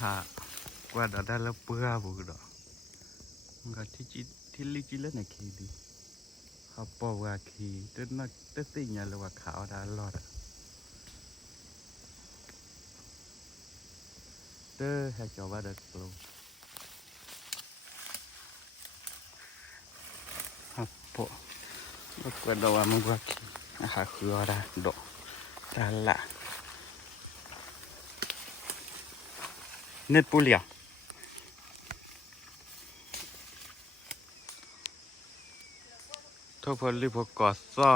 หาว่าได้แล้วเปื่อบุกดอกก็ที่ลิจิเล่นในคีดีเขาบอกว่าคีต้นนักต้นสิ่งอะไรว่าขาวได้รอดเด้อให้เจ้าว่าเด็กโตครับพอก็กวาดว่ามันว่าคีหาคืออะไรดอกได้ละเน็ตปูเลียทุกคนรีบพกอดซ้อ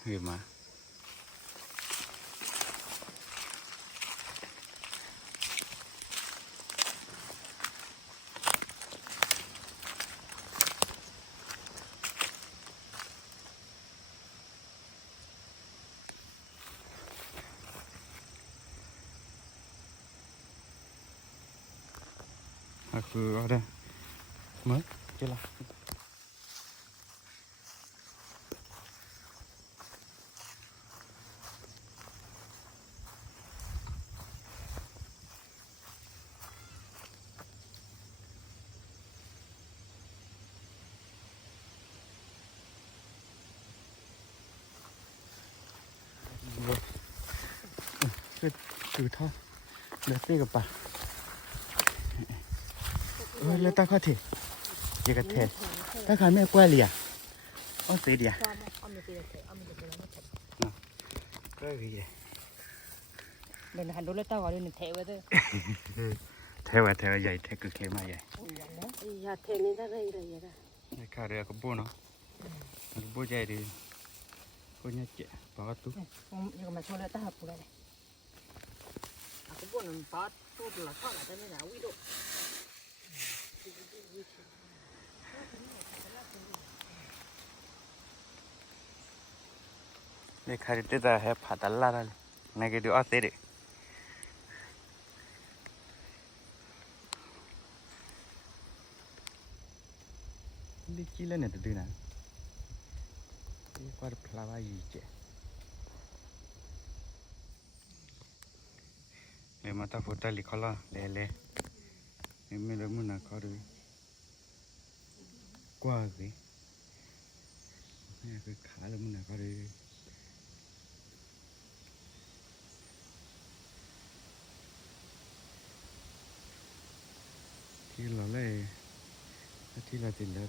เห็นไหมคืออะไรเมื่อเจ้าละคือท่อเลือดตีกับปะเลือดตาข้อถี่เยกเทตาขาแม่กว่าเลยอ๋อเสียดีอ่ะก็ดีเลยเดินหันดูแล้วตาว่าเดินเทวะเด้อเทวะใหญ่เทคือเข้มใหญ่อย่าเทนี่ได้เลยอย่าได้ข้าเรือก็บูเนาะมันบูใหญ่ดีบูเนี่ยเจ๊ปากตู้ยังมาชวนแล้วตาปูได้เลยaku pun empat tu lah tak ada ni nak wido นี่ใครที่จะให้ผ่าตัดล่าเลยในกิจวัตรเสร็จนี่กี่เล่นเนี่ยตัวนี้นะนี่ก็พลาวายีเจเลยมาตาโฟกัสลิคอล่าเล่ไม่รู้มันนะเขาดูกว่าสินี่คือขาแล้วมันนะเขาดูที่เราเล่ที่เราติดแล้ว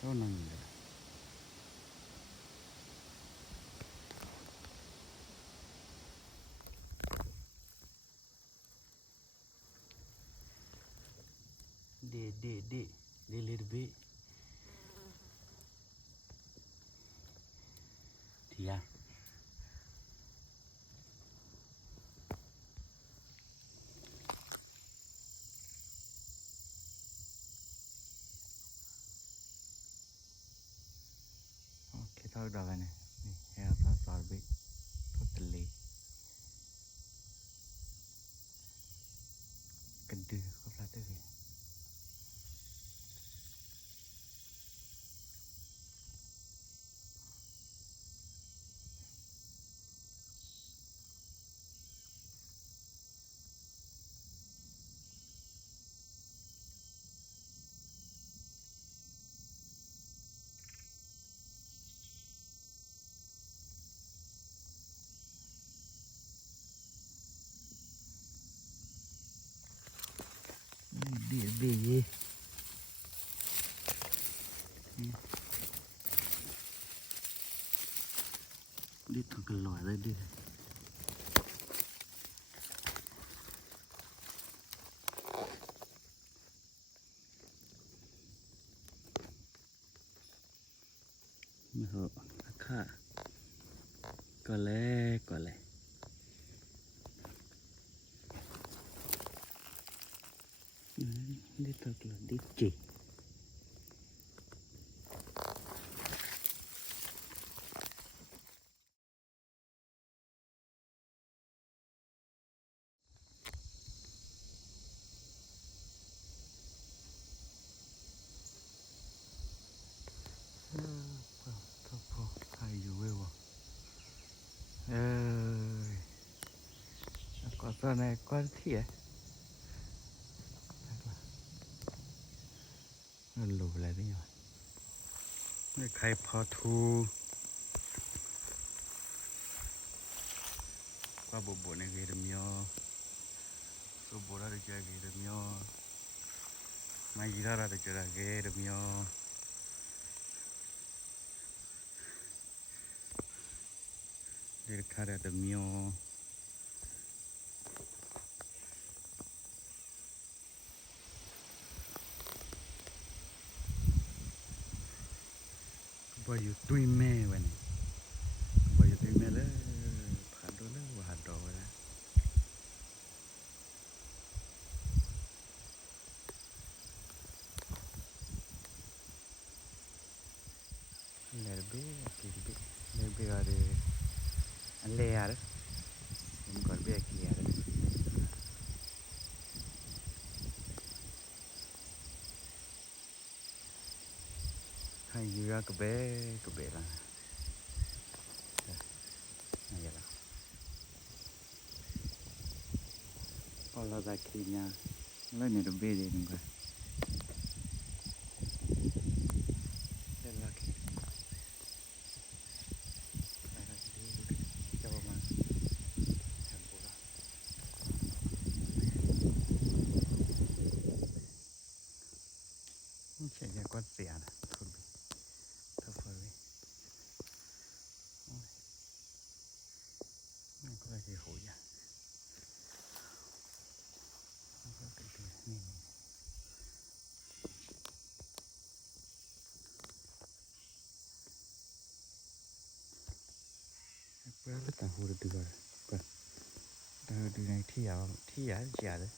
ก็นั่งเลยเด็ดเบ้ที่อ่ะโอเคเท่าเดิมเนี่ยนี่แฮร์ฟาสอร์เบ้ตัวทะเลกันดื้อก็พลาดได้เลยเดี๋ยวดีดิทำกันลอยเลยดิไม่เหรอค่ะก็เลยดิทำกันดิจีพอให้อยู่เว้ยวะเอ้ย Rồi này qua thịa nó lù lại đi rồi cái khai phò thu qua bộ này ghê đầm nho số bộ đó được chơi ghê đầm nho mai gì đó ra được chơi ghê đầm nho đi được khai ra đầm nho bây giờ tui mê vậy này bây giờ tui mê đó phản đồ đó và hạt đồ đó Lerbe, kirbe, lerbe ada lear, korbe kiar. Hai juga kebe lah. Nah ya lah. Kalau zakinya, lo ni lerbe dia ni kan. Lelaki. Chạy ra con xẻ này, thôi bị, thôi phơi đi, này có gì hổ vậy? Có cái gì này, bữa lúc nào hổ được rồi, còn, từ này thi ảo chả đấy,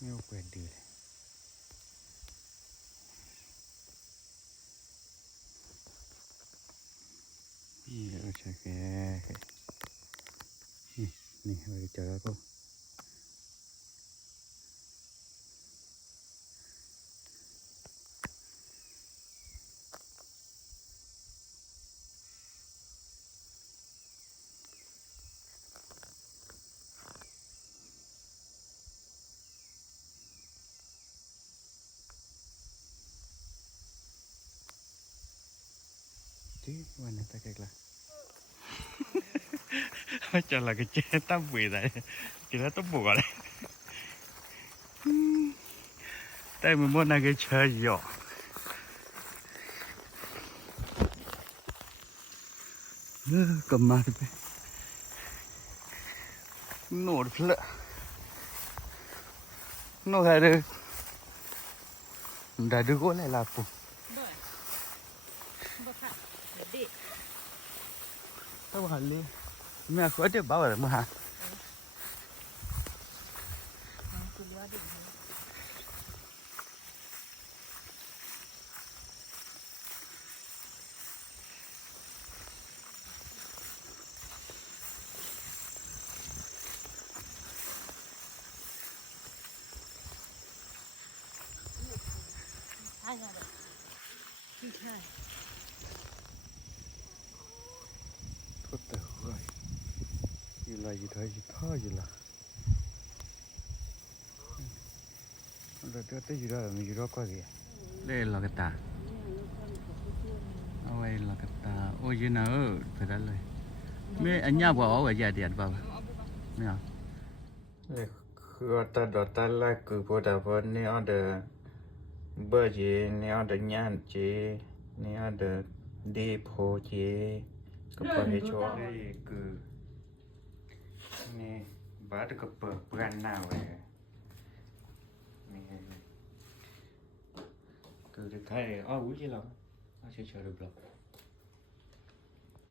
nhiều quen được. Ở trái kè nè rồi chờ đó cô chứวันนี้ta kẹt là cho là cái chế tao bị đấy cái đó tao buộc đấy tay mình muốn là cái chơi giỏ cầm mà đi nổ được lợ nổ lại được đã được gỗ lại là phụ tao hẳn đi mẹ khó để bảo ở mà hả thôi tao rồi gì thôi gì thôi gì là rồi tới gì đó là mình gì đó có gì đây là cái tà ôi là cái tà ôi gì nào phải đã lời mấy anh nhà bảo ở nhà điện vào nèคือตาดอตาละคือพอดาพอเนี่ยอเดเบอร์จีเนี่ยอเดญานจีเนี่ยอเดดีโพจีก็พอให้ชัวร์นี่คือนี่บาดก็เปิดเปื้อนหน้าไว้นี่คือจะใครอ้อวุ้ยจีหรออ้อเฉยๆหรือเปล่า